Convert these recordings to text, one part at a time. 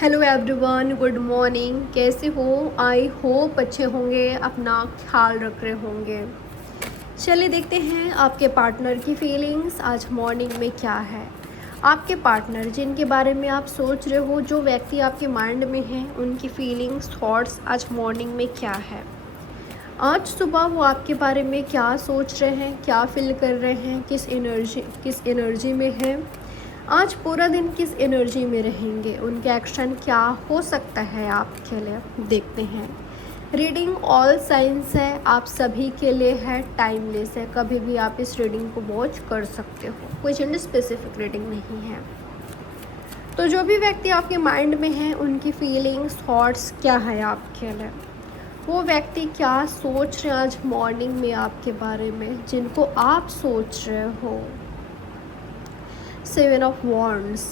Hello everyone, good morning. कैसे हो? I hope अच्छे होंगे, अपना ख्याल रख रहे होंगे। चलिए देखते हैं आपके पार्टनर की फीलिंग्स आज मॉर्निंग में क्या है। आपके पार्टनर जिनके बारे में आप सोच रहे हो, जो व्यक्ति आपके माइंड में है, उनकी फीलिंग्स थॉट्स आज मॉर्निंग में क्या है। आज सुबह वो आपके बारे में क्या सोच रहे हैं, क्या फील कर रहे हैं, किस एनर्जी में है। आज पूरा दिन किस एनर्जी में रहेंगे, उनके एक्शन क्या हो सकता है आपके लिए, देखते हैं। रीडिंग ऑल साइंस है, आप सभी के लिए है, टाइमलेस है, कभी भी आप इस रीडिंग को वॉच कर सकते हो, कोई जेंडर स्पेसिफिक रीडिंग नहीं है। तो जो भी व्यक्ति आपके माइंड में है, उनकी फीलिंग्स थॉट्स क्या है आपके लिए, वो व्यक्ति क्या सोच रहे हैं आज मॉर्निंग में आपके बारे में, जिनको आप सोच रहे हो। 7 of wands,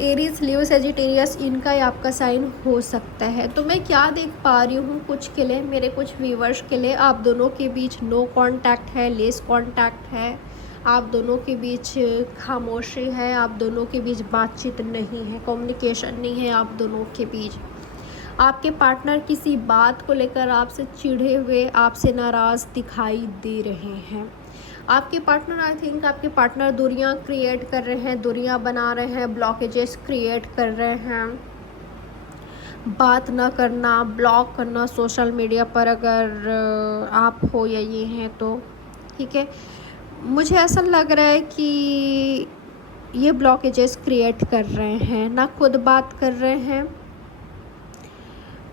Aries, Leo, Sagittarius, इनका ही आपका साइन हो सकता है। तो मैं क्या देख पा रही हूँ कुछ के लिए, मेरे कुछ व्यूवर्स के लिए, आप दोनों के बीच नो कांटेक्ट है, लेस कांटेक्ट है, आप दोनों के बीच खामोशी है, आप दोनों के बीच बातचीत नहीं है, कम्युनिकेशन नहीं है आप दोनों के बीच। आपके पार्टनर किसी बात को लेकर आपसे चिढ़े हुए, आपसे नाराज़ दिखाई दे रहे हैं। आपके पार्टनर, आई थिंक आपके पार्टनर दूरियां क्रिएट कर रहे हैं, दूरियां बना रहे हैं, ब्लॉकेजेस क्रिएट कर रहे हैं। बात ना करना, ब्लॉक करना सोशल मीडिया पर, अगर आप हो या ये हैं तो ठीक है। मुझे ऐसा लग रहा है कि ये ब्लॉकेजेस क्रिएट कर रहे हैं, ना खुद बात कर रहे हैं।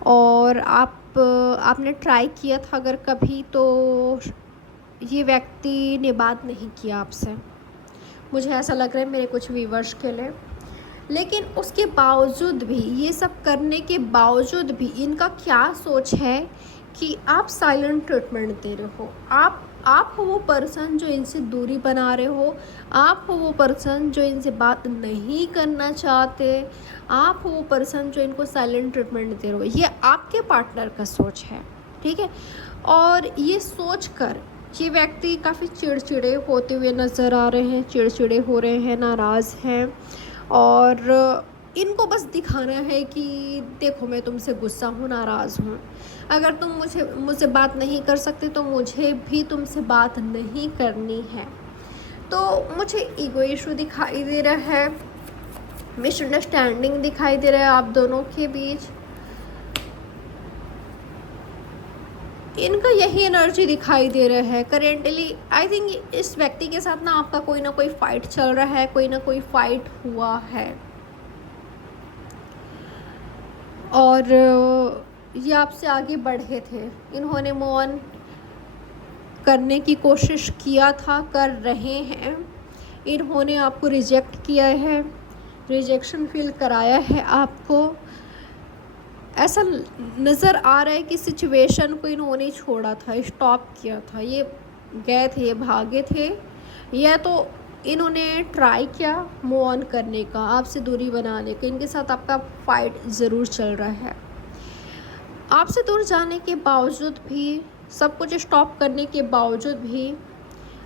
और आपने ट्राई किया था अगर कभी, तो ये व्यक्ति ने बात नहीं किया आपसे, मुझे ऐसा लग रहा है मेरे कुछ व्यूवर्स के लिए। लेकिन उसके बावजूद भी, ये सब करने के बावजूद भी, इनका क्या सोच है कि आप साइलेंट ट्रीटमेंट दे रहे हो। आप हो वो पर्सन जो इनसे दूरी बना रहे हो, आप हो वो पर्सन जो इनसे बात नहीं करना चाहते, आप हो वो पर्सन जो इनको साइलेंट ट्रीटमेंट दे रहे हो। ये आपके पार्टनर का सोच है, ठीक है। और ये सोच कर ये व्यक्ति काफ़ी चिड़चिड़े होते हुए नज़र आ रहे हैं, चिड़चिड़े हो रहे हैं, नाराज़ हैं। और इनको बस दिखाना है कि देखो मैं तुमसे गुस्सा हूँ, नाराज़ हूँ। अगर तुम मुझसे बात नहीं कर सकते तो मुझे भी तुमसे बात नहीं करनी है। तो मुझे ईगो इशू दिखाई दे रहा है, मिसअंडरस्टैंडिंग दिखाई दे रहा है आप दोनों के बीच। इनका यही एनर्जी दिखाई दे रहा है करेंटली। आई थिंक इस व्यक्ति के साथ ना आपका कोई ना कोई फाइट चल रहा है, कोई ना कोई फाइट हुआ है। और ये आपसे आगे बढ़े थे, इन्होंने मूव ऑन करने की कोशिश किया था, कर रहे हैं। इन्होंने आपको रिजेक्ट किया है, रिजेक्शन फील कराया है आपको। ऐसा नज़र आ रहा है कि सिचुएशन को इन्होंने छोड़ा था, स्टॉप किया था, ये गए थे, ये भागे थे, या तो इन्होंने ट्राई किया मूव ऑन करने का, आपसे दूरी बनाने का। इनके साथ आपका फाइट ज़रूर चल रहा है। आपसे दूर जाने के बावजूद भी, सब कुछ स्टॉप करने के बावजूद भी,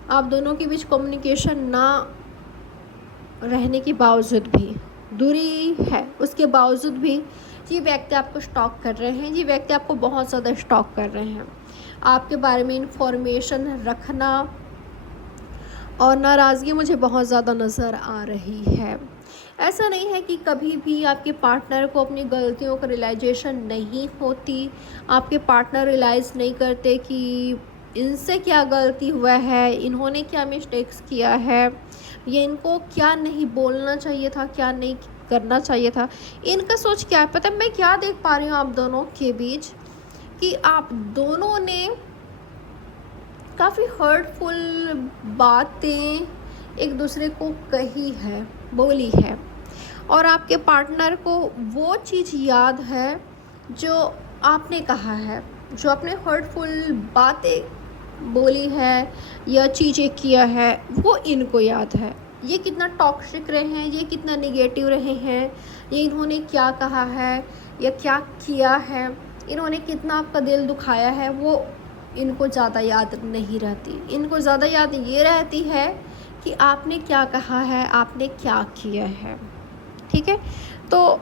आप दोनों के बीच कम्युनिकेशन ना रहने के बावजूद भी, दूरी है उसके बावजूद भी, ये व्यक्ति आपको स्टॉक कर रहे हैं। ये व्यक्ति आपको बहुत ज़्यादा स्टॉक कर रहे हैं। आपके बारे में इंफॉर्मेशन रखना और नाराज़गी मुझे बहुत ज़्यादा नज़र आ रही है। ऐसा नहीं है कि कभी भी आपके पार्टनर को अपनी गलतियों का रियलाइजेशन नहीं होती, आपके पार्टनर रियलाइज़ नहीं करते कि इनसे क्या गलती हुआ है, इन्होंने क्या मिस्टेक्स किया है, या इनको क्या नहीं बोलना चाहिए था, क्या नहीं करना चाहिए था। इनका सोच क्या है पता है, मैं क्या देख पा रही हूँ आप दोनों के बीच, कि आप दोनों ने काफ़ी हर्टफुल बातें एक दूसरे को कही है, बोली है। और आपके पार्टनर को वो चीज़ याद है जो आपने कहा है, जो आपने हर्टफुल बातें बोली है या चीज़ें किया है, वो इनको याद है। ये कितना टॉक्सिक रहे हैं, ये कितना निगेटिव रहे हैं, ये इन्होंने क्या कहा है या क्या किया है, इन्होंने कितना आपका दिल दुखाया है, वो इनको ज़्यादा याद नहीं रहती। इनको ज़्यादा याद ये रहती है कि आपने क्या कहा है, आपने क्या किया है, ठीक है। तो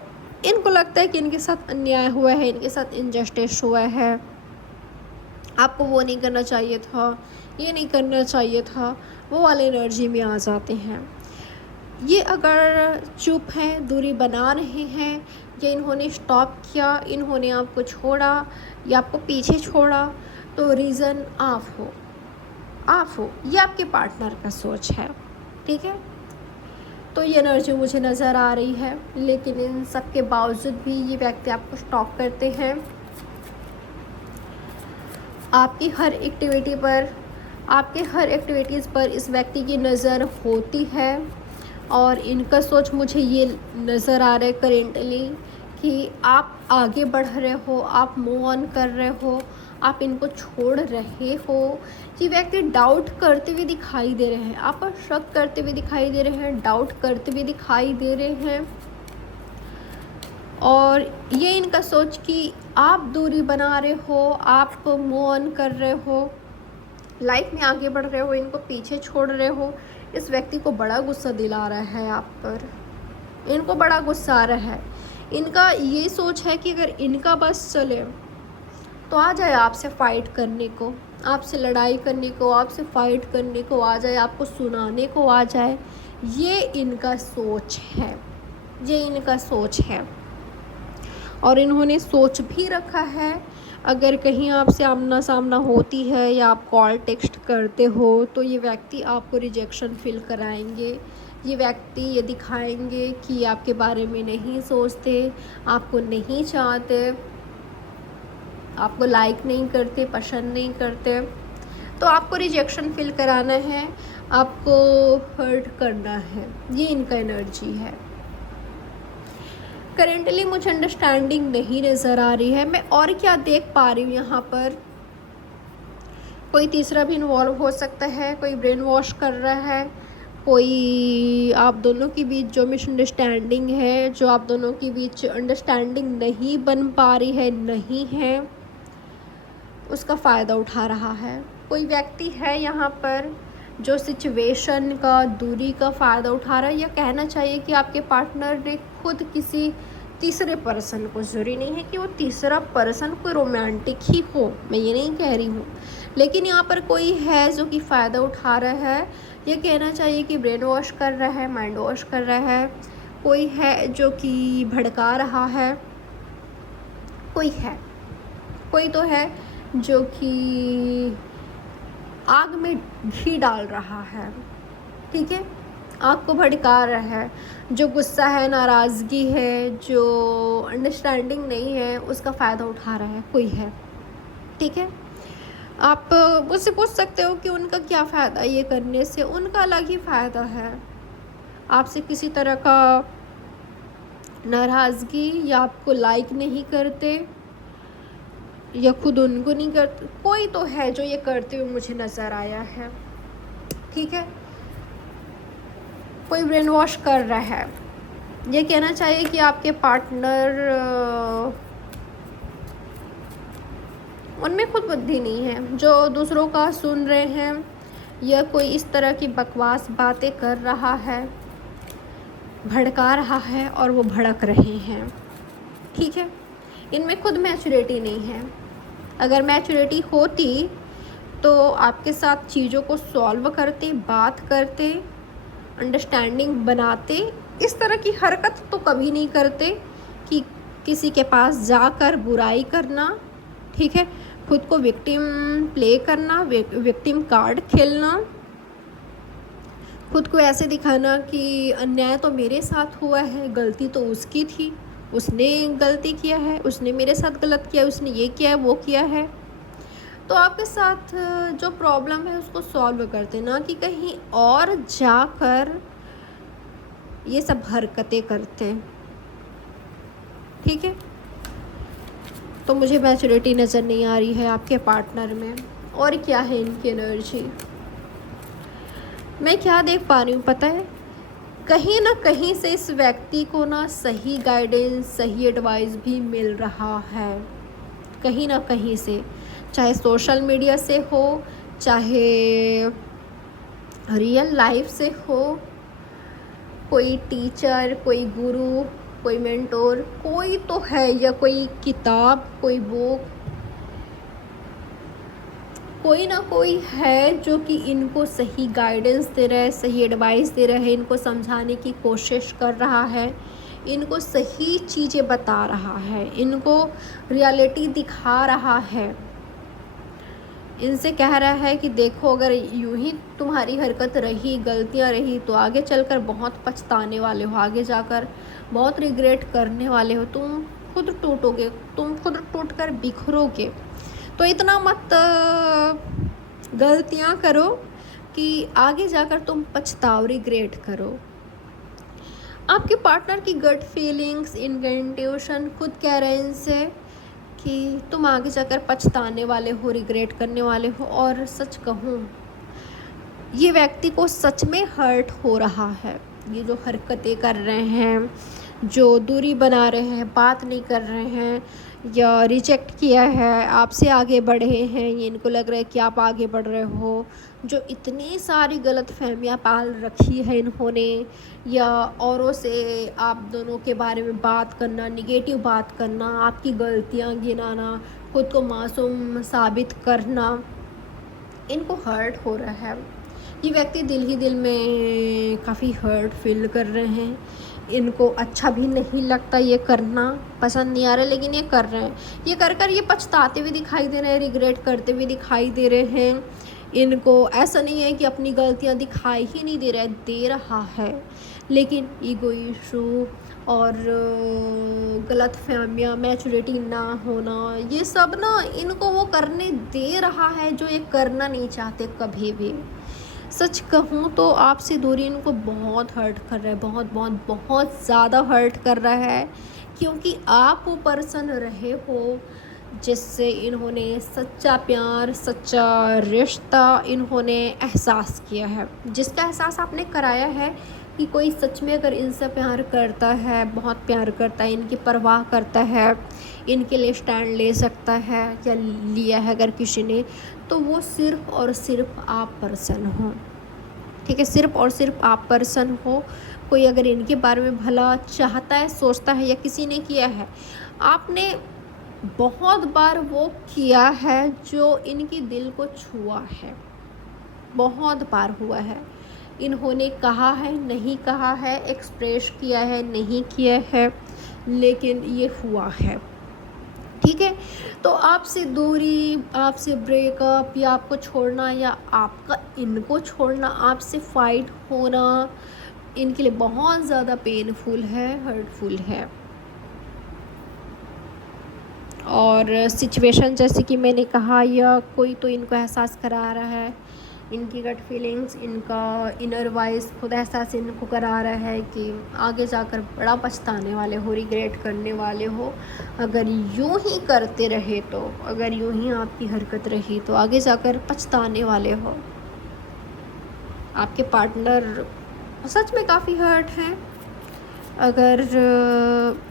लगता है कि इनके साथ अन्याय हुआ है, इनके साथ इनजस्टिस हुआ है, आपको वो नहीं करना चाहिए था, ये नहीं करना चाहिए था, वो वाले एनर्जी में आ जाते हैं। ये अगर चुप हैं, दूरी बना रहे हैं, या इन्होंने स्टॉप किया, इन्होंने आपको छोड़ा या आपको पीछे छोड़ा, तो रीज़न आप हो, ये आपके पार्टनर का सोच है। ठीक है, तो ये एनर्जी मुझे नज़र आ रही है। लेकिन इन सब के बावजूद भी ये व्यक्ति आपको स्टॉप करते हैं। आपकी हर एक्टिविटी पर, आपके हर एक्टिविटीज़ पर इस व्यक्ति की नज़र होती है, और इनका सोच मुझे ये नज़र आ रहा है करेंटली कि आप आगे बढ़ रहे हो, आप मूव ऑन कर रहे हो, आप इनको छोड़ रहे हो। ये व्यक्ति डाउट करते हुए दिखाई दे रहे हैं, आप पर शक करते हुए दिखाई दे रहे हैं, डाउट करते हुए दिखाई दे रहे हैं। और ये इनका सोच कि आप दूरी बना रहे हो, आप मूव ऑन कर रहे हो, लाइफ में आगे बढ़ रहे हो, इनको पीछे छोड़ रहे हो। इस व्यक्ति को बड़ा गुस्सा दिला रहा है आप पर, इनको बड़ा गुस्सा आ रहा है। इनका ये सोच है कि अगर इनका बस चले तो आ जाए आपसे फ़ाइट करने को, आपसे लड़ाई करने को, आपसे फ़ाइट करने को आ जाए, आपको सुनाने को आ जाए। ये इनका सोच है, ये इनका सोच है। और इन्होंने सोच भी रखा है, अगर कहीं आपसे आमना सामना होती है या आप कॉल टेक्स्ट करते हो, तो ये व्यक्ति आपको रिजेक्शन फील कराएंगे। ये व्यक्ति ये दिखाएंगे कि आपके बारे में नहीं सोचते, आपको नहीं चाहते, आपको लाइक नहीं करते, पसंद नहीं करते। तो आपको रिजेक्शन फील कराना है, आपको हर्ट करना है, ये इनका एनर्जी है। करेंटली मुझे अंडरस्टैंडिंग नहीं नज़र आ रही है। मैं और क्या देख पा रही हूँ यहाँ पर, कोई तीसरा भी इन्वॉल्व हो सकता है, कोई ब्रेन वॉश कर रहा है, कोई आप दोनों के बीच जो मिसअंडरस्टैंडिंग है, जो आप दोनों के बीच अंडरस्टैंडिंग नहीं बन पा रही है, नहीं है, उसका फ़ायदा उठा रहा है। कोई व्यक्ति है यहाँ पर जो सिचुएशन का, दूरी का फ़ायदा उठा रहा है, या कहना चाहिए कि आपके पार्टनर ने खुद किसी तीसरे पर्सन को, ज़रूरी नहीं है कि वो तीसरा पर्सन कोई रोमांटिक ही हो, मैं ये नहीं कह रही हूँ, लेकिन यहाँ पर कोई है जो कि फ़ायदा उठा रहा है। ये कहना चाहिए कि ब्रेन वॉश कर रहा है, माइंड वॉश कर रहा है। कोई है जो कि भड़का रहा है, कोई है, कोई तो है जो कि आग में घी डाल रहा है। ठीक है, आग को भड़का रहा है। जो गुस्सा है, नाराज़गी है, जो अंडरस्टैंडिंग नहीं है, उसका फ़ायदा उठा रहा है, कोई है। ठीक है, आप मुझसे पूछ सकते हो कि उनका क्या फ़ायदा ये करने से। उनका अलग ही फ़ायदा है। आपसे किसी तरह का नाराज़गी, या आपको लाइक नहीं करते, या खुद उनको नहीं करते, कोई तो है जो ये करते हुए मुझे नज़र आया है। ठीक है, कोई ब्रेन वॉश कर रहा है। ये कहना चाहिए कि आपके पार्टनर, उनमें खुद बुद्धि नहीं है, जो दूसरों का सुन रहे हैं, या कोई इस तरह की बकवास बातें कर रहा है, भड़का रहा है, और वो भड़क रहे हैं। ठीक है, इनमें खुद मैच्योरिटी नहीं है। अगर मैच्योरिटी होती तो आपके साथ चीज़ों को सॉल्व करते, बात करते, अंडरस्टैंडिंग बनाते। इस तरह की हरकत तो कभी नहीं करते कि किसी के पास जाकर बुराई करना। ठीक है, खुद को विक्टिम प्ले करना, विक्टिम कार्ड खेलना, खुद को ऐसे दिखाना कि अन्याय तो मेरे साथ हुआ है, गलती तो उसकी थी, उसने गलती किया है, उसने मेरे साथ गलत किया, उसने ये किया है, वो किया है। तो आपके साथ जो प्रॉब्लम है उसको सॉल्व करते, ना कि कहीं और जाकर ये सब हरकतें करते। ठीक है, तो मुझे मैच्योरिटी नज़र नहीं आ रही है आपके पार्टनर में। और क्या है इनकी एनर्जी, मैं क्या देख पा रही हूँ पता है, कहीं ना कहीं से इस व्यक्ति को ना सही गाइडेंस, सही एडवाइस भी मिल रहा है, कहीं ना कहीं से, चाहे सोशल मीडिया से हो, चाहे रियल लाइफ से हो, कोई टीचर, कोई गुरु, कोई मेंटोर कोई तो है, या कोई किताब, कोई बुक, कोई ना कोई है जो कि इनको सही गाइडेंस दे रहा है, सही एडवाइस दे रहा है, इनको समझाने की कोशिश कर रहा है, इनको सही चीज़ें बता रहा है, इनको रियलिटी दिखा रहा है, इनसे कह रहा है कि देखो अगर यूं ही तुम्हारी हरकत रही, गलतियां रही, तो आगे चलकर बहुत पछताने वाले हो, आगे जाकर बहुत रिग्रेट करने वाले हो, तुम खुद टूटोगे, तुम खुद टूट कर बिखरोगे। तो इतना मत गलतियां करो कि आगे जाकर तुम पछताओ, रिग्रेट करो। आपके पार्टनर की गट फीलिंग्स, इंट्यूशन खुद कह रहे हैं इनसे कि तुम आगे जाकर पछताने वाले हो, रिग्रेट करने वाले हो। और सच कहूँ, ये व्यक्ति को सच में हर्ट हो रहा है। ये जो हरकतें कर रहे हैं, जो दूरी बना रहे हैं, बात नहीं कर रहे हैं, या रिजेक्ट किया है, आपसे आगे बढ़े हैं, ये इनको लग रहा है कि आप आगे बढ़ रहे हो, जो इतनी सारी गलत फहमियाँ पाल रखी है इन्होंने, या औरों से आप दोनों के बारे में बात करना, निगेटिव बात करना, आपकी गलतियाँ गिनाना, खुद को मासूम साबित करना, इनको हर्ट हो रहा है। ये व्यक्ति दिल ही दिल में काफ़ी हर्ट फील कर रहे हैं। इनको अच्छा भी नहीं लगता, ये करना पसंद नहीं आ रहा, लेकिन ये कर रहे हैं। ये कर कर ये पछताते हुए दिखाई दे रहे हैं, रिग्रेट करते हुए दिखाई दे रहे हैं। इनको ऐसा नहीं है कि अपनी गलतियां दिखाई ही नहीं दे रहा है, लेकिन ईगो इशू और गलत फहमियाँ, मैच्योरिटी ना होना, ये सब ना इनको वो करने दे रहा है जो ये करना नहीं चाहते कभी भी। सच कहूँ तो आपसे दूरी इनको बहुत हर्ट कर रहा है, बहुत बहुत बहुत ज़्यादा हर्ट कर रहा है, क्योंकि आप वो पर्सन रहे हो जिससे इन्होंने सच्चा प्यार, सच्चा रिश्ता इन्होंने एहसास किया है, जिसका एहसास आपने कराया है कि कोई सच में अगर इनसे प्यार करता है, बहुत प्यार करता है, इनकी परवाह करता है, इनके लिए स्टैंड ले सकता है, या लिया है अगर किसी ने, तो वो सिर्फ़ और सिर्फ आप पर्सन हो। ठीक है, सिर्फ़ और सिर्फ आप पर्सन हो। कोई अगर इनके बारे में भला चाहता है, सोचता है, या किसी ने किया है, आपने बहुत बार वो किया है जो इनकी दिल को छुआ है, बहुत बार हुआ है। इन्होंने कहा है, नहीं कहा है, एक्सप्रेस किया है, नहीं किया है, लेकिन ये हुआ है। ठीक है, तो आपसे दूरी, आपसे ब्रेकअप, या आपको छोड़ना, या आपका इनको छोड़ना, आपसे फाइट होना इनके लिए बहुत ज़्यादा पेनफुल है, हर्टफुल है। और सिचुएशन जैसे कि मैंने कहा, या कोई तो इनको एहसास करा रहा है, इनकी गट फीलिंग्स, इनका इनर वॉइस खुद एहसास इनको करा रहा है कि आगे जाकर बड़ा पछताने वाले हो, रिग्रेट करने वाले हो, अगर यूं ही करते रहे तो, अगर यूं ही आपकी हरकत रही तो आगे जाकर पछताने वाले हो। आपके पार्टनर सच में काफ़ी हर्ट हैं। अगर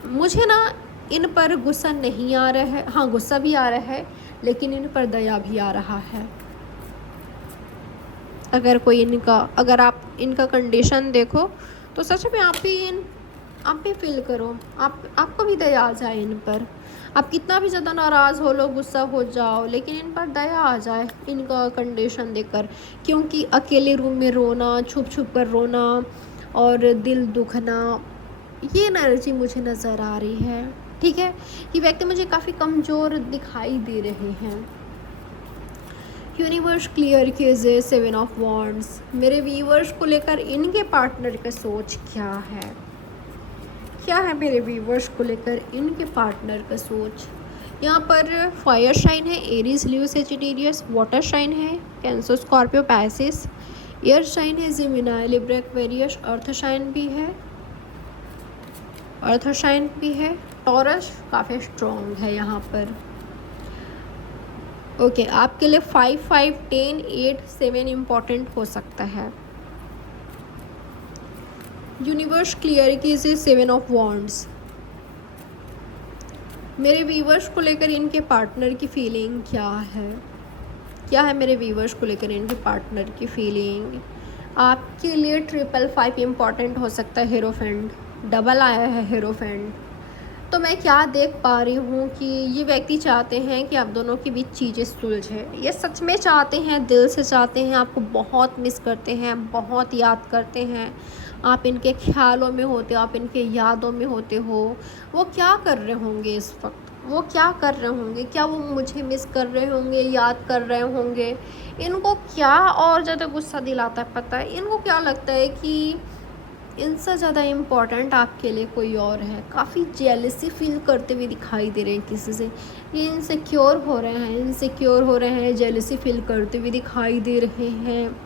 मुझे ना इन पर गुस्सा नहीं आ रहा है, हाँ गुस्सा भी आ रहा है, लेकिन इन पर दया भी आ रहा है। अगर आप इनका कंडीशन देखो तो सच में आप भी फील करो, आपको भी दया आ जाए इन पर। आप कितना भी ज़्यादा नाराज़ हो लो, गुस्सा हो जाओ, लेकिन इन पर दया आ जाए इनका कंडीशन देखकर, क्योंकि अकेले रूम में रोना, छुप छुप कर रोना और दिल दुखना, ये एनर्जी मुझे नज़र आ रही है। ठीक है, ये व्यक्ति मुझे काफ़ी कमज़ोर दिखाई दे रहे हैं। यूनिवर्स क्लियर कीजिए 7 ऑफ वॉन्ड्स। मेरे व्यूवर्स को लेकर इनके पार्टनर का सोच क्या है? क्या है मेरे व्यूवर्स को लेकर इनके पार्टनर का सोच? यहाँ पर फायर साइन है, Aries, Leo, Sagittarius. Water sign है, Cancer, Scorpio, Pisces. Air sign है, Gemini, Libra, Aquarius. Earth sign भी है, टॉरस काफ़ी स्ट्रॉन्ग है यहाँ पर। ओके, आपके लिए 5, 5, 10, 8, 7 इम्पॉर्टेंट हो सकता है। यूनिवर्स क्लियर कीजिए 7 ऑफ वॉन्ड्स। मेरे व्यूवर्स को लेकर इनके पार्टनर की फीलिंग क्या है? क्या है मेरे व्यूवर्स को लेकर इनके पार्टनर की फीलिंग? आपके लिए 555 इम्पॉर्टेंट हो सकता है, हीरोफेंट। डबल आया है हीरोफेंट। तो मैं क्या देख पा रही हूँ कि ये व्यक्ति चाहते हैं कि आप दोनों के बीच चीज़ें सुलझे। ये सच में चाहते हैं, दिल से चाहते हैं, आपको बहुत मिस करते हैं, बहुत याद करते हैं। आप इनके ख्यालों में होते हो, आप इनके यादों में होते हो। वो क्या कर रहे होंगे इस वक्त, वो क्या कर रहे होंगे? क्या वो मुझे मिस कर रहे होंगे, याद कर रहे होंगे? इनको क्या और ज़्यादा गुस्सा दिलाता है पता है? इनको क्या लगता है कि इनसे ज़्यादा इम्पोर्टेंट आपके लिए कोई और है? काफ़ी जेलसी फील करते हुए दिखाई दे रहे हैं किसी से। ये इनसिक्योर हो रहे हैं, इनसिक्योर हो रहे हैं, जेलसी फील करते हुए दिखाई दे रहे हैं।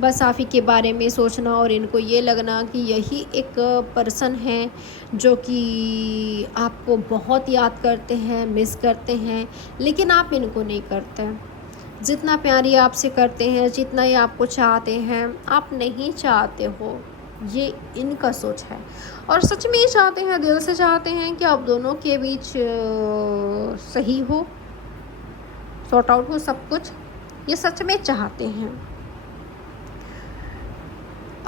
बस आप ही के बारे में सोचना और इनको ये लगना कि यही एक पर्सन है जो कि आपको बहुत याद करते हैं, मिस करते हैं, लेकिन आप इनको नहीं करते। जितना प्यार ये आपसे करते हैं, जितना ये आपको चाहते हैं, आप नहीं चाहते हो। ये इनका सोच है और सच में ये चाहते हैं, दिल से चाहते हैं कि आप दोनों के बीच सही हो, सॉर्ट आउट हो सब कुछ। ये सच में चाहते हैं।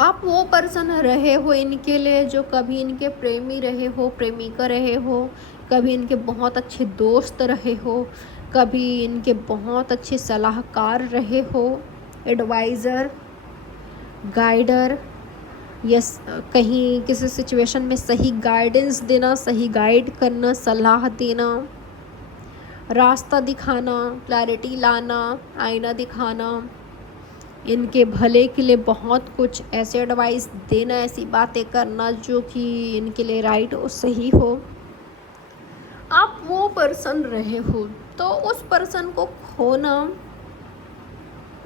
आप वो पर्सन रहे हो इनके लिए जो कभी इनके प्रेमी रहे हो, प्रेमिका रहे हो, कभी इनके बहुत अच्छे दोस्त रहे हो, कभी इनके बहुत अच्छे सलाहकार रहे हो, एडवाइज़र, गाइडर, यस, कहीं किसी सिचुएशन में सही गाइडेंस देना, सही गाइड करना, सलाह देना, रास्ता दिखाना, क्लैरिटी लाना, आईना दिखाना, इनके भले के लिए बहुत कुछ ऐसे एडवाइस देना, ऐसी बातें करना जो कि इनके लिए राइट और सही हो। आप वो पर्सन रहे हो, तो उस पर्सन को खोना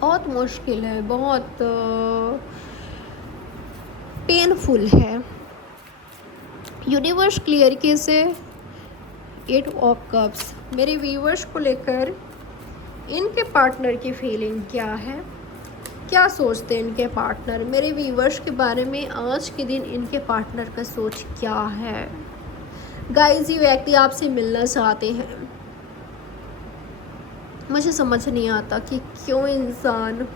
बहुत मुश्किल है, बहुत पेनफुल है। यूनिवर्स क्लियर कैसे 8 ऑफ कप्स मेरे व्यूवर्स को लेकर इनके पार्टनर की फीलिंग क्या है, क्या सोचते हैं इनके पार्टनर मेरे व्यूवर्स के बारे में? आज के दिन इनके पार्टनर का सोच क्या है? गाइस, ये व्यक्ति आपसे मिलना चाहते हैं। मुझे समझ नहीं आता कि क्यों इंसान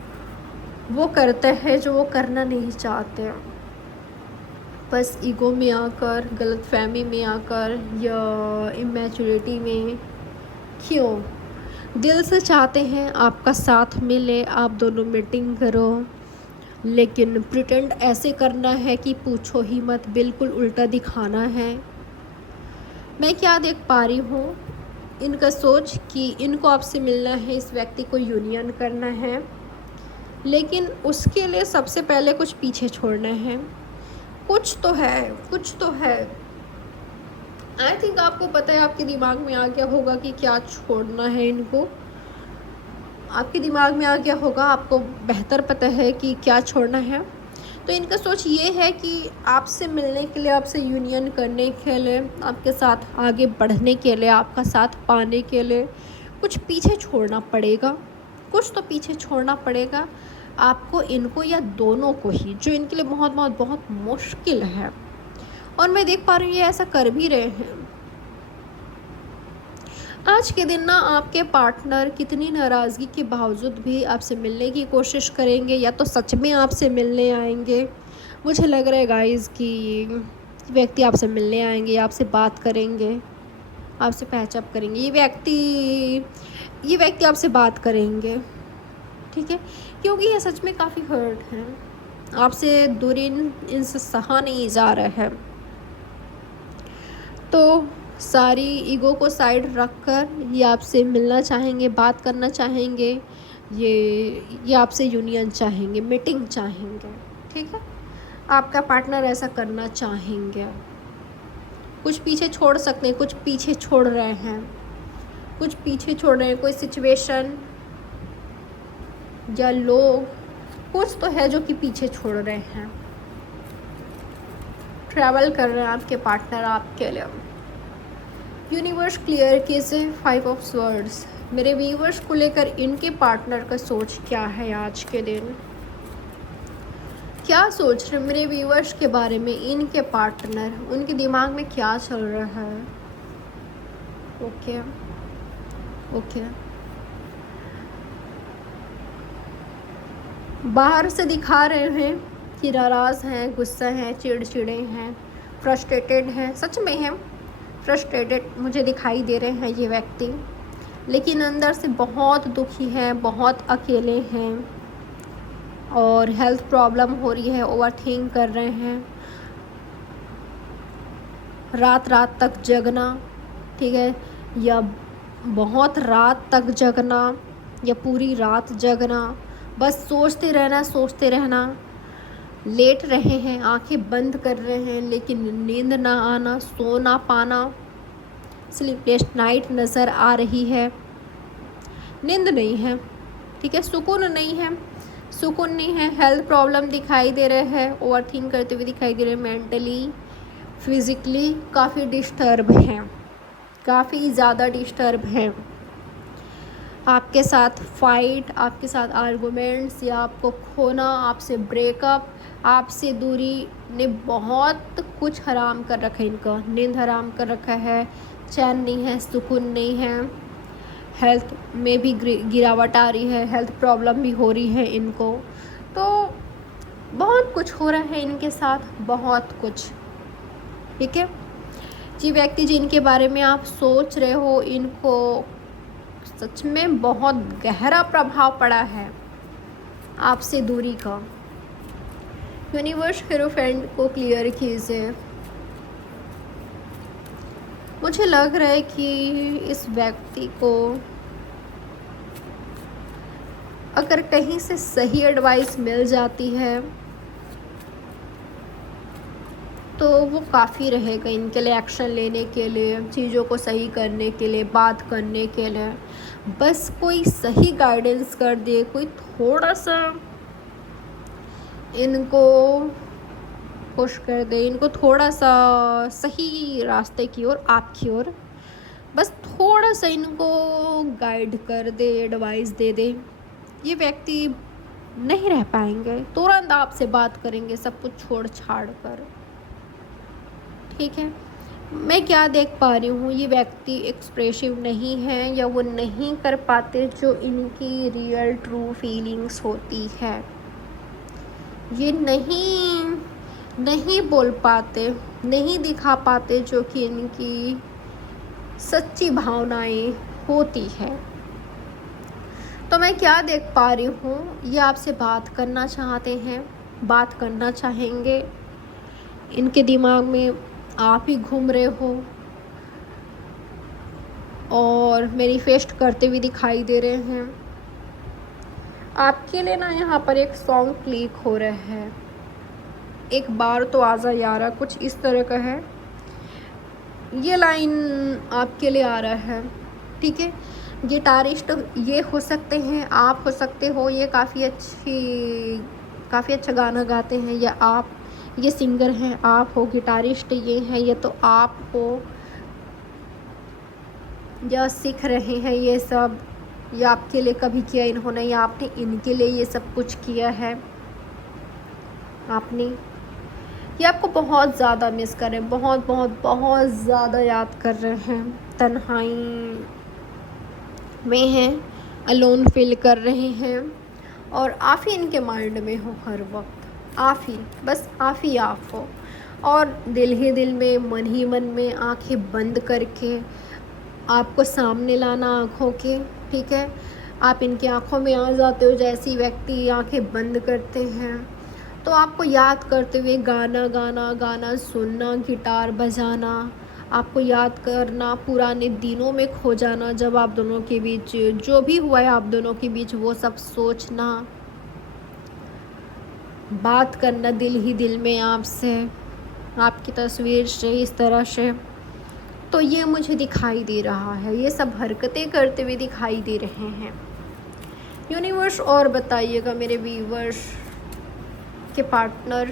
वो करता है जो वो करना नहीं चाहते। बस ईगो में आकर, गलतफहमी में आकर या इमेच्योरिटी में। क्यों? दिल से चाहते हैं आपका साथ मिले, आप दोनों मीटिंग करो, लेकिन प्रिटेंड ऐसे करना है कि पूछो ही मत, बिल्कुल उल्टा दिखाना है। मैं क्या देख पा रही हूँ इनका सोच कि इनको आपसे मिलना है, इस व्यक्ति को यूनियन करना है, लेकिन उसके लिए सबसे पहले कुछ पीछे छोड़ना है। कुछ तो है, कुछ तो है। आई थिंक आपको पता है, आपके दिमाग में आ गया होगा कि क्या छोड़ना है इनको। आपके दिमाग में आ गया होगा, आपको बेहतर पता है कि क्या छोड़ना है। तो इनका सोच ये है कि आपसे मिलने के लिए, आपसे यूनियन करने के लिए, आपके साथ आगे बढ़ने के लिए, आपका साथ पाने के लिए कुछ पीछे छोड़ना पड़ेगा। कुछ तो पीछे छोड़ना पड़ेगा आपको, इनको या दोनों को ही, जो इनके लिए बहुत बहुत बहुत मुश्किल है। और मैं देख पा रही हूँ ये ऐसा कर भी रहे हैं। आज के दिन ना आपके पार्टनर कितनी नाराज़गी के बावजूद भी आपसे मिलने की कोशिश करेंगे, या तो सच में आपसे मिलने आएंगे। मुझे लग रहा है गाइस कि व्यक्ति आपसे मिलने आएंगे, आपसे बात करेंगे, आपसे पैचअप करेंगे। ये व्यक्ति आपसे बात करेंगे, ठीक है, क्योंकि ये सच में काफ़ी हर्ट हैं। आपसे दूरी इनसे सहा नहीं जा रहा है। तो सारी ईगो को साइड रखकर ये आपसे मिलना चाहेंगे, बात करना चाहेंगे, ये आपसे यूनियन चाहेंगे, मीटिंग चाहेंगे, ठीक है। आपका पार्टनर ऐसा करना चाहेंगे। कुछ पीछे छोड़ सकते हैं, कुछ पीछे छोड़ रहे हैं, कुछ पीछे छोड़ रहे हैं। कोई सिचुएशन या लोग, कुछ तो है जो कि पीछे छोड़ रहे हैं। ट्रैवल कर रहे हैं आपके पार्टनर आपके लिए। यूनिवर्स क्लियर कैसे 5 ऑफ स्वर्ड्स मेरे व्यूवर्स को लेकर इनके पार्टनर का सोच क्या है आज के दिन? क्या सोच रहे मेरे व्यूवर्स के बारे में इनके पार्टनर? उनके दिमाग में क्या चल रहा है? ओके ओके, बाहर से दिखा रहे हैं कि नाराज़ हैं, गुस्सा हैं, चिड़चिड़े हैं, फ्रस्ट्रेटेड हैं, सच में है फ्रस्ट्रेटेड मुझे दिखाई दे रहे हैं ये व्यक्ति, लेकिन अंदर से बहुत दुखी हैं, बहुत अकेले हैं और हेल्थ प्रॉब्लम हो रही है, ओवरथिंक कर रहे हैं, रात रात तक जगना, ठीक है, या बहुत रात तक जगना या पूरी रात जगना, बस सोचते रहना, लेट रहे हैं, आंखें बंद कर रहे हैं लेकिन नींद ना आना, सो ना पाना, स्लीपलेस नाइट नज़र आ रही है, नींद नहीं है, ठीक है, सुकून नहीं है, हेल्थ प्रॉब्लम दिखाई दे रहे हैं, ओवरथिंक करते हुए दिखाई दे रहे हैं, मेंटली फिज़िकली काफ़ी डिस्टर्ब हैं, काफ़ी ज़्यादा डिस्टर्ब हैं, आपके साथ फाइट, आपके साथ आर्गुमेंट्स या आपको खोना, आपसे ब्रेकअप, आपसे दूरी ने बहुत कुछ हराम कर रखा है इनका, नींद हराम कर रखा है, चैन नहीं है, सुकून नहीं है, हेल्थ में भी गिरावट आ रही है, हेल्थ प्रॉब्लम भी हो रही है इनको, तो बहुत कुछ हो रहा है इनके साथ, बहुत कुछ, ठीक है। जी व्यक्ति जिनके बारे में आप सोच रहे हो, इनको सच में बहुत गहरा प्रभाव पड़ा है आपसे दूरी का। यूनिवर्स हीरोफेंट को क्लियर कीजिए। मुझे लग रहा है कि इस व्यक्ति को अगर कहीं से सही एडवाइस मिल जाती है तो वो काफ़ी रहेगा इनके लिए, एक्शन लेने के लिए, चीज़ों को सही करने के लिए, बात करने के लिए। बस कोई सही गाइडेंस कर दे, कोई थोड़ा सा इनको पुश कर दे, इनको थोड़ा सा सही रास्ते की ओर, आपकी ओर, बस थोड़ा सा इनको गाइड कर दे, एडवाइस दे दे, ये व्यक्ति नहीं रह पाएंगे, तुरंत आपसे बात करेंगे सब कुछ छोड़ छाड़ कर, ठीक है। मैं क्या देख पा रही हूँ, ये व्यक्ति एक्सप्रेसिव नहीं है या वो नहीं कर पाते जो इनकी रियल ट्रू फीलिंग्स होती है, ये नहीं बोल पाते, नहीं दिखा पाते जो कि इनकी सच्ची भावनाएं होती है। तो मैं क्या देख पा रही हूँ, ये आपसे बात करना चाहते हैं, बात करना चाहेंगे, इनके दिमाग में आप ही घूम रहे हो और मैनिफेस्ट करते हुए दिखाई दे रहे हैं। आपके लिए ना यहाँ पर एक सॉन्ग क्लिक हो रहा है, एक बार तो आजा यारा, कुछ इस तरह का है, ये लाइन आपके लिए आ रहा है, ठीक है। गिटारिस्ट ये हो सकते हैं, आप हो सकते हो, ये काफ़ी अच्छा गाना गाते हैं, या आप ये सिंगर हैं, आप हो, गिटारिस्ट ये हैं, ये तो आप हो, या सीख रहे हैं ये सब, या आपके लिए कभी किया इन्होंने, या आपने इनके लिए ये सब कुछ किया है, आपने, ये आपको बहुत ज़्यादा मिस कर रहे हैं, बहुत ज़्यादा याद कर रहे हैं, तन्हाई में हैं, अलोन फील कर रहे हैं और आप ही इनके माइंड में हो हर वक्त, आप ही, बस आप ही आप हो, और दिल ही दिल में, मन ही मन में, आंखें बंद करके आपको सामने लाना आँखों के, ठीक है। आप इनकी आँखों में आ जाते हो, जैसी व्यक्ति आंखें बंद करते हैं तो आपको याद करते हुए गाना सुनना, गिटार बजाना, आपको याद करना, पुराने दिनों में खो जाना, जब आप दोनों के बीच जो भी हुआ है आप दोनों के बीच, वो सब सोचना, बात करना दिल ही दिल में आपसे, आपकी तस्वीर से इस तरह से। तो ये मुझे दिखाई दे रहा है, ये सब हरकतें करते हुए दिखाई दे रहे हैं। यूनिवर्स और बताइएगा मेरे व्यूवर्स के पार्टनर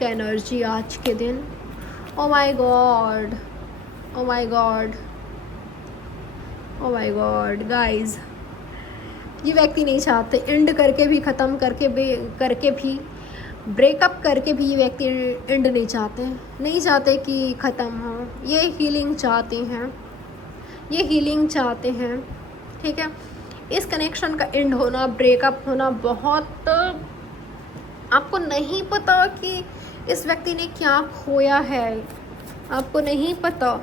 का एनर्जी आज के दिन। Oh my God, oh my God, oh my God guys, ये व्यक्ति नहीं चाहते एंड करके भी, ख़त्म करके भी ब्रेकअप करके भी ये व्यक्ति एंड नहीं चाहते कि ख़त्म हो, ये हीलिंग चाहते हैं, ठीक है। इस कनेक्शन का एंड होना, ब्रेकअप होना, बहुत, आपको नहीं पता कि इस व्यक्ति ने क्या खोया है, आपको नहीं पता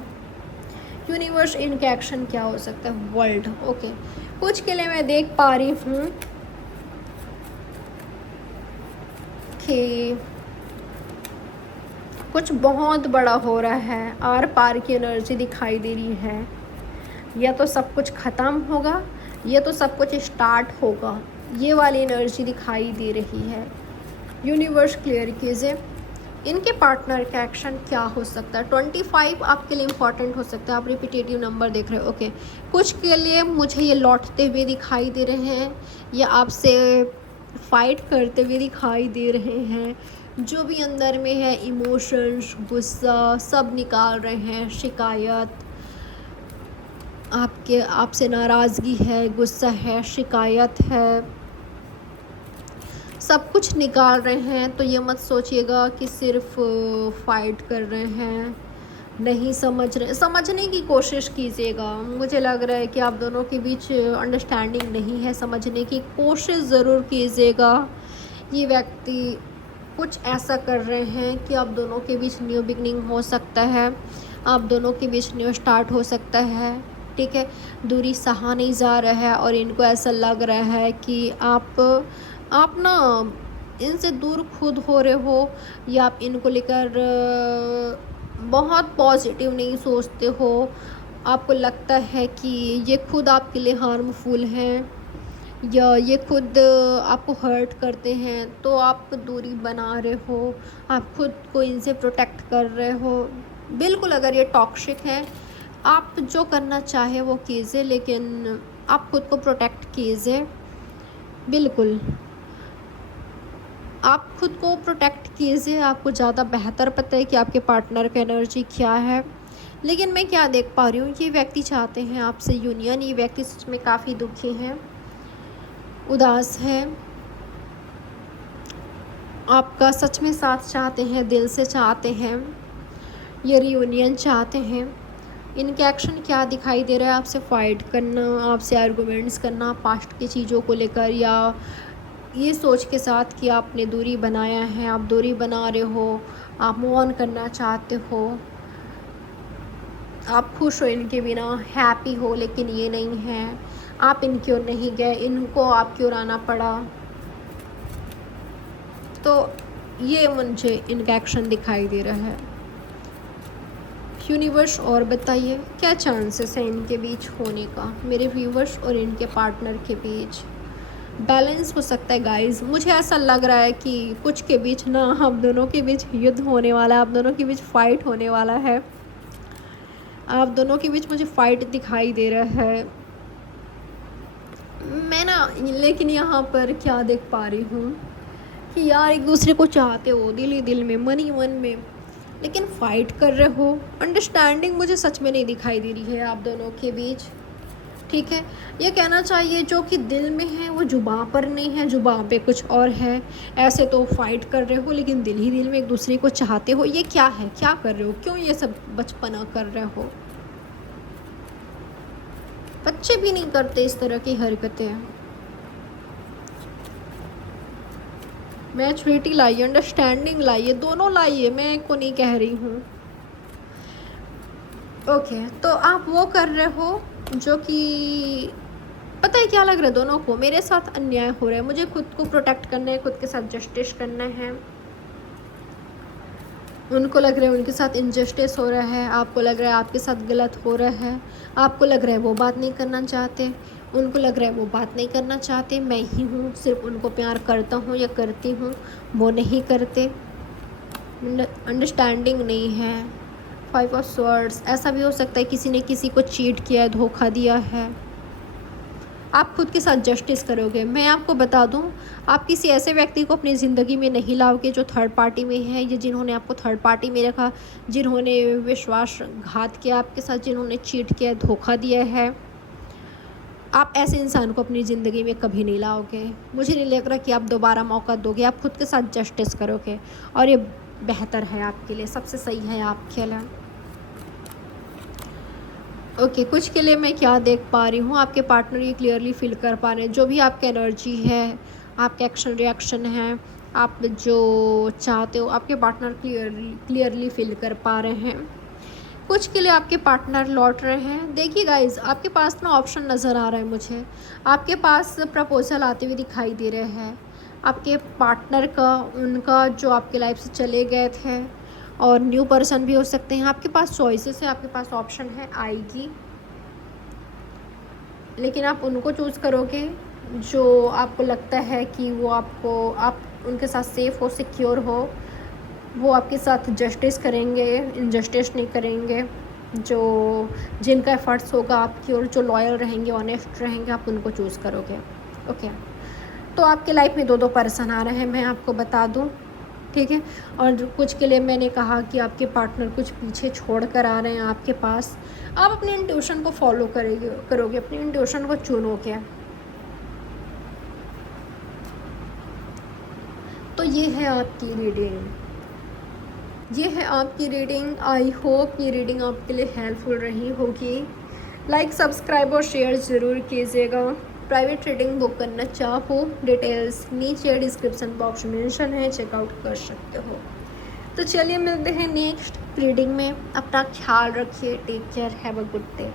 यूनिवर्स इनका एक्शन क्या हो सकता है। वर्ल्ड ओके, कुछ के लिए मैं देख पा रही हूँ कि कुछ बहुत बड़ा हो रहा है, आर पार की एनर्जी दिखाई दे रही है। या तो सब कुछ ख़त्म होगा या तो सब कुछ स्टार्ट होगा, ये वाली एनर्जी दिखाई दे रही है। यूनिवर्स क्लियर कीजिए इनके पार्टनर का एक्शन क्या हो सकता है। 25 आपके लिए इम्पॉर्टेंट हो सकता है, आप रिपीटेटिव नंबर देख रहे हो ओके। कुछ के लिए मुझे ये लौटते हुए दिखाई दे रहे हैं या आपसे फाइट करते हुए दिखाई दे रहे हैं। जो भी अंदर में है इमोशंस, गुस्सा सब निकाल रहे हैं। शिकायत, आपसे नाराज़गी है, गुस्सा है, शिकायत है, सब कुछ निकाल रहे हैं। तो ये मत सोचिएगा कि सिर्फ फाइट कर रहे हैं, नहीं समझ रहे। समझने की कोशिश कीजिएगा। मुझे लग रहा है कि आप दोनों के बीच अंडरस्टैंडिंग नहीं है, समझने की कोशिश ज़रूर कीजिएगा। ये व्यक्ति कुछ ऐसा कर रहे हैं कि आप दोनों के बीच न्यू बिगनिंग हो सकता है, आप दोनों के बीच न्यू स्टार्ट हो सकता है। ठीक है, दूरी सहा नहीं जा रहा है और इनको ऐसा लग रहा है कि आप ना इनसे दूर खुद हो रहे हो, या आप इनको लेकर बहुत पॉजिटिव नहीं सोचते हो। आपको लगता है कि ये खुद आपके लिए हार्मफुल हैं या ये खुद आपको हर्ट करते हैं, तो आप दूरी बना रहे हो, आप खुद को इनसे प्रोटेक्ट कर रहे हो। बिल्कुल, अगर ये टॉक्सिक है, आप जो करना चाहे वो कीजिए, लेकिन आप खुद को प्रोटेक्ट कीजिए। बिल्कुल, आप खुद को प्रोटेक्ट कीजिए। आपको ज़्यादा बेहतर पता है कि आपके पार्टनर का एनर्जी क्या है। लेकिन मैं क्या देख पा रही हूँ, ये व्यक्ति चाहते हैं आपसे यूनियन। ये व्यक्ति सच में काफ़ी दुखी हैं, उदास है, आपका सच में साथ चाहते हैं, दिल से चाहते हैं, ये रियूनियन चाहते हैं। इनके एक्शन क्या दिखाई दे रहा है, आपसे फाइट करना, आपसे आर्गूमेंट्स करना पास्ट की चीज़ों को लेकर, या ये सोच के साथ कि आपने दूरी बनाया है, आप दूरी बना रहे हो, आप मूव ऑन करना चाहते हो, आप खुश हो इनके बिना, हैप्पी हो, लेकिन ये नहीं है। आप इनकी ओर नहीं गए, इनको आपकी ओर आना पड़ा। तो ये मुझे इनका एक्शन दिखाई दे रहा है। यूनिवर्स और बताइए क्या चांसेस है इनके बीच होने का, मेरे व्यूवर्स और इनके पार्टनर के बीच बैलेंस हो सकता है गाइस। मुझे ऐसा लग रहा है कि कुछ के बीच ना आप दोनों के बीच युद्ध होने वाला है, आप दोनों के बीच फाइट होने वाला है। आप दोनों के बीच मुझे फाइट दिखाई दे रहा है मैं ना। लेकिन यहाँ पर क्या देख पा रही हूँ कि यार एक दूसरे को चाहते हो दिल ही दिल में, मन ही मन में, लेकिन फाइट कर रहे हो। अंडरस्टैंडिंग मुझे सच में नहीं दिखाई दे रही है आप दोनों के बीच। ठीक है, ये कहना चाहिए जो कि दिल में है वो जुबां पर नहीं है, जुबां पे कुछ और है। ऐसे तो फाइट कर रहे हो लेकिन दिल ही दिल में एक दूसरे को चाहते हो। ये क्या है, क्या कर रहे हो, क्यों ये सब बचपना कर रहे हो। बच्चे भी नहीं करते इस तरह की हरकतें। मैच्योरिटी लाइए, अंडरस्टैंडिंग लाइए, दोनों लाइए, मैं को नहीं कह रही हूँ। ओके, तो आप वो कर रहे हो जो कि पता है क्या लग रहा है दोनों को, मेरे साथ अन्याय हो रहा है, मुझे खुद को प्रोटेक्ट करना है, खुद के साथ जस्टिस करना है। उनको लग रहा है उनके साथ इनजस्टिस हो रहा है, आपको लग रहा है आपके साथ गलत हो रहा है, आपको लग रहा है वो बात नहीं करना चाहते, उनको लग रहा है वो बात नहीं करना चाहते, मैं ही हूँ सिर्फ उनको प्यार करता हूँ या करती हूँ, वो नहीं करते। अंडरस्टैंडिंग नहीं है। 5 ऑफ स्वॉर्ड्स, ऐसा भी हो सकता है किसी ने किसी को चीट किया है, धोखा दिया है। आप खुद के साथ जस्टिस करोगे। मैं आपको बता दूं, आप किसी ऐसे व्यक्ति को अपनी ज़िंदगी में नहीं लाओगे जो थर्ड पार्टी में है, या जिन्होंने आपको थर्ड पार्टी में रखा, जिन्होंने विश्वासघात किया आपके साथ, जिन्होंने चीट किया, धोखा दिया है। आप ऐसे इंसान को अपनी ज़िंदगी में कभी नहीं लाओगे। मुझे नहीं लग रहा कि आप दोबारा मौका दोगे। आप खुद के साथ जस्टिस करोगे और ये बेहतर है आपके लिए, सबसे सही है आपके लिए। ओके, कुछ के लिए मैं क्या देख पा रही हूँ, आपके पार्टनर ये क्लियरली फील कर पा रहे हैं जो भी आपका एनर्जी है, आपके एक्शन रिएक्शन है, आप जो चाहते हो, आपके पार्टनर क्लियरली फील कर पा रहे हैं। कुछ के लिए आपके पार्टनर लौट रहे हैं। देखिए गाइज, आपके पास ना ऑप्शन नज़र आ रहा है मुझे, आपके पास प्रपोजल आते हुए दिखाई दे रहे हैं आपके पार्टनर का, उनका जो आपके लाइफ से चले गए थे, और न्यू पर्सन भी हो सकते हैं। आपके पास चॉइसेस है, आपके पास ऑप्शन है, आएगी, लेकिन आप उनको चूज़ करोगे जो आपको लगता है कि वो आपको, आप उनके साथ सेफ़ हो, सिक्योर हो, वो आपके साथ जस्टिस करेंगे, इनजस्टिस नहीं करेंगे, जो जिनका एफर्ट्स होगा आपकी और जो लॉयल रहेंगे, ऑनेस्ट रहेंगे, आप उनको चूज़ करोगे। ओके, तो आपके लाइफ में 2-2 पर्सन आ रहे हैं, मैं आपको बता दूं, ठीक है। और जो कुछ के लिए मैंने कहा कि आपके पार्टनर कुछ पीछे छोड़ कर आ रहे हैं आपके पास। आप अपनी इंट्यूशन को फॉलो करोगे, अपनी इंट्यूशन को चुनोगे। तो ये है आपकी रीडिंग, ये है आपकी रीडिंग। आई होप ये रीडिंग आपके लिए हेल्पफुल रही होगी। लाइक, सब्सक्राइब और शेयर ज़रूर कीजिएगा। प्राइवेट रीडिंग बुक करना चाहो, डिटेल्स नीचे डिस्क्रिप्शन बॉक्स में मेंशन है, चेकआउट कर सकते हो। तो चलिए मिलते हैं नेक्स्ट रीडिंग में। अपना ख्याल रखिए, take care, have a good day.